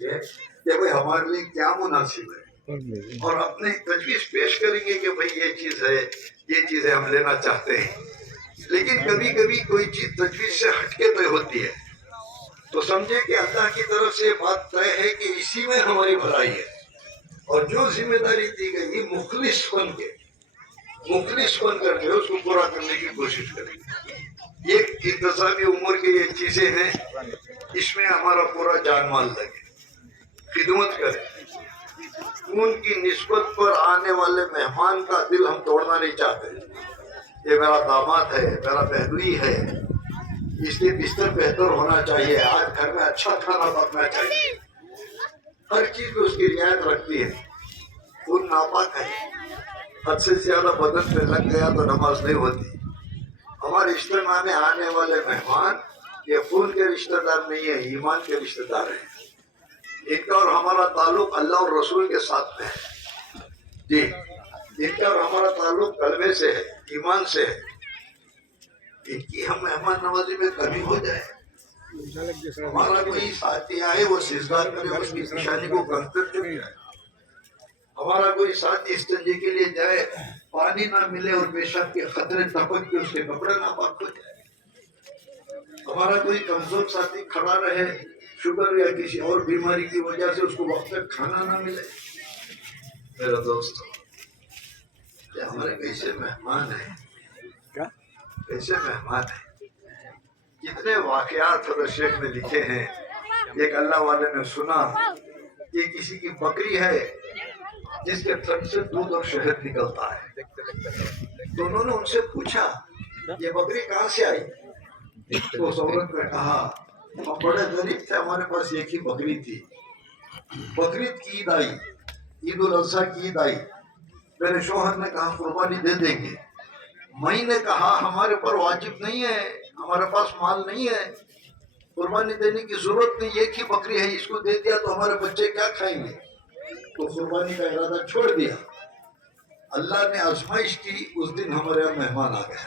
کہ بھائی ہمارے لیے کیا مناسب ہے، اور اپنے تجویز پیش کریں گے کہ بھائی یہ چیز ہے، یہ چیزیں ہم لینا چاہتے ہیں. لیکن کبھی کبھی کوئی چیز تجویز سے ہٹ کے طے ہوتی ہے تو سمجھے کہ اللہ کی طرف سے بات طے ہے کہ اسی میں ہماری بھلائی ہے. اور جو ذمہ داری دی گئی مخلص بن کر جو اس کو پورا کرنے کی کوشش کریں. یہ انتظامی امور کی یہ چیزیں ہیں، اس میں ہمارا پورا جان مال لگے، خدمت کرے. ان کی نسبت پر آنے والے مہمان کا دل ہم توڑنا نہیں چاہتے. یہ میرا داماد ہے، میرا بہنوئی ہے، اس لیے بستر بہتر ہونا چاہیے، آج گھر میں اچھا کھانا پکنا چاہیے. ہر چیز اس کی رعایت رکھتی ہے. خون ناپاک ہے، حد سے زیادہ بدن پہ لگ گیا تو نماز نہیں ہوتی. ہمارے اجتماع میں آنے والے مہمان یہ خون کے رشتہ دار نہیں ہیں، ایمان کے رشتہ دار ہیں. ان کا اور ہمارا تعلق اللہ اور رسول کے ساتھ میں ہے. جی، ان کا اور ہمارا تعلق قلبے سے ہے، ایمان سے ہے. ان کی ہم مہمان نوازی میں کمی ہو جائے، ہمارا کوئی ساتھی آئے وہ سجدہ کرے، اس کی پیشانی کو کنکر چپ جائے. ہمارا کوئی ساتھی استنجے کے لیے جائے، پانی نہ ملے اور پیشاب کے خطرے ٹپک کے اس کے کپڑے ناپاک ہو جائے. ہمارا کوئی کمزور ساتھی کھڑا رہے، شوگر یا کسی اور بیماری کی وجہ سے اس کو وقت پہ کھانا نہ ملے. میرا دوست، یہ ہمارے کیسے مہمان ہیں، کیسے مہمان ہیں. کتنے واقعات حضرت شیخ نے لکھے ہیں. ایک اللہ والے نے سنا کہ کسی کی بکری ہے جس کے تھن سے دودھ اور شہد نکلتا ہے. تو انہوں نے ان سے پوچھا یہ بکری کہاں سے آئی؟ تو اس عورت نے کہا ہم بڑے غریب تھے، ہمارے پاس ایک ہی بکری تھی. بقرعید کی عید آئی، عید الاضحیٰ کی عید آئی، میرے شوہر نے کہا قربانی دے دیں گے. میں نے کہا ہمارے پر واجب نہیں ہے، ہمارے پاس مال نہیں ہے، قربانی دینے کی ضرورت نہیں، ایک ہی بکری ہے، اس کو دے دیا تو ہمارے بچے کیا کھائیں گے. تو قربانی کا ارادہ چھوڑ دیا. اللہ نے آزمائش کی، اس دن ہمارے یہاں مہمان آ گیا.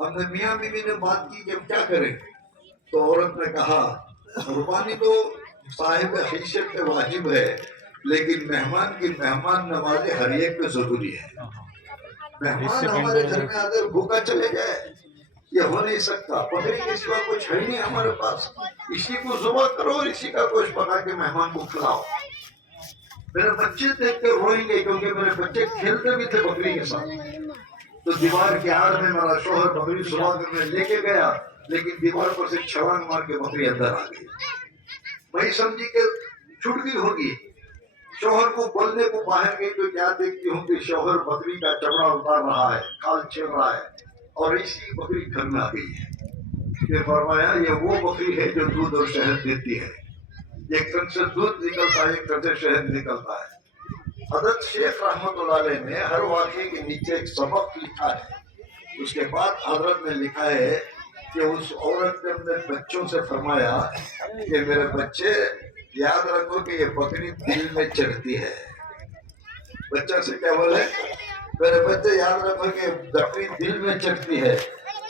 ہم نے میاں بیوی نے بات کی کہ ہم کیا کریں. تو عورت نے کہا قربانی تو صاحب حیثیت پہ واجب ہے، لیکن مہمان کی مہمان نوازی ہر ایک پہ ضروری ہے. مہمان ہمارے گھر میں اگر بھوکا چلے جائے یہ ہو نہیں سکتا. بکری کے سوا کچھ ہے نہیں ہمارے پاس، اسی کو ذبح کرو اور اسی کا گوشت پکا کے مہمان کو کھلاؤ. میرے بچے دیکھ کے روئیں گے، کیونکہ میرے بچے کھیلتے بھی تھے بکری کے ساتھ. تو دیوار کے آڑ میں میرا شوہر بکری ذبح کرنے لے کے گیا، لیکن دیوار پر سے چھلانگ مار کے بکری اندر آ گئی. میں سمجھی کہ چھٹ گئی ہوگی. شوہر کو بولنے کو باہر گئی تو کیا دیکھتی ہوں کہ شوہر بکری کا چمڑا اتار رہا ہے، کھال چھیل رہا ہے، اور اسی بکری گھر میں آ گئی ہے. پھر فرمایا یہ وہ بکری ہے جو دودھ اور شہد دیتی ہے. ایک طرف سے دودھ نکلتا ہے، ایک طرف سے شہد نکلتا ہے. حضرت شیخ رحمت اللہ علیہ نے ہر واقعے کے نیچے ایک سبق لکھا ہے. اس کے بعد حضرت نے لکھا ہے کہ اس عورت نے اپنے بچوں سے فرمایا کہ میرے بچے یاد رکھو کہ یہ بکری دل میں چڑھتی ہے. بچہ سے کیا بولے؟ میرے بچے یاد رکھو کہ بکری دل میں چڑھتی ہے.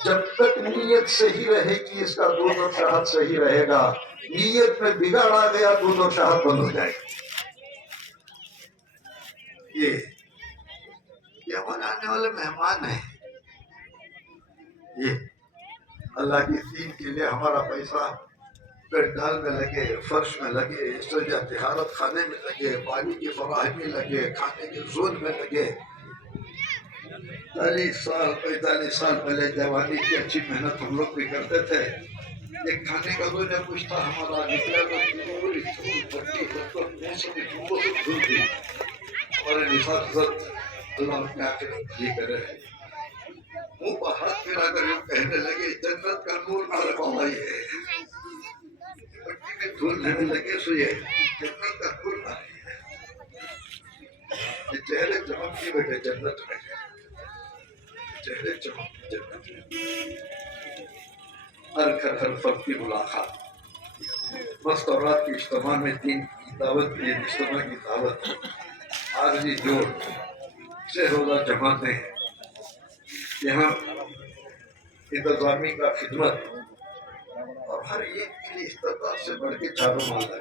جب تک نیت صحیح رہے گی اس کا دودھ اور شہد صحیح رہے گا. نیت میں بگاڑ آ گیا دودھ اور شہد بند ہو جائے گا. یہ ہمارے آنے والے مہمان ہیں. یہ اللہ کی دین کے لیے ہمارا پیسہ پنڈال میں لگے، فرش میں لگے، استنجا طہارت خانے میں لگے، پانی کی فراہمی لگے، کھانے کے زون میں لگے. 45 سال پہلے جوانی کی اچھی محنت ہم لوگ بھی کرتے تھے. ایک کھانے کا کوئی نہ کچھ تھا، ہمارا نکلا تو پوری دھول بھٹی منہ سے بھی ٹوبوں سے دھول تھی. ہمارے نثار حضرت اللہ اپنے آخرت یہ کرے منہ پر ہاتھ پھیرا کر یوں کہنے لگے جنت کا نور میرے بابا یہ ہے. مٹی میں دھول رہنے لگے سو یہ جنت کا نور ہے. یہ چہرے چمک کے بیٹھے جنت میں، چہرے چمک جنت میں. ہر گھر ہر فرد کی ملاقات. مست اور رات کے اجتماع میں دین کی دعوت کے لیے اجتماع کی دعوت، عارضی جوڑ سے روزہ جماعتیں، یہاں انتظامی کا خدمت، اور ہر ایک کے لیے استطاعت سے بڑھ کے چاروں مال ہے.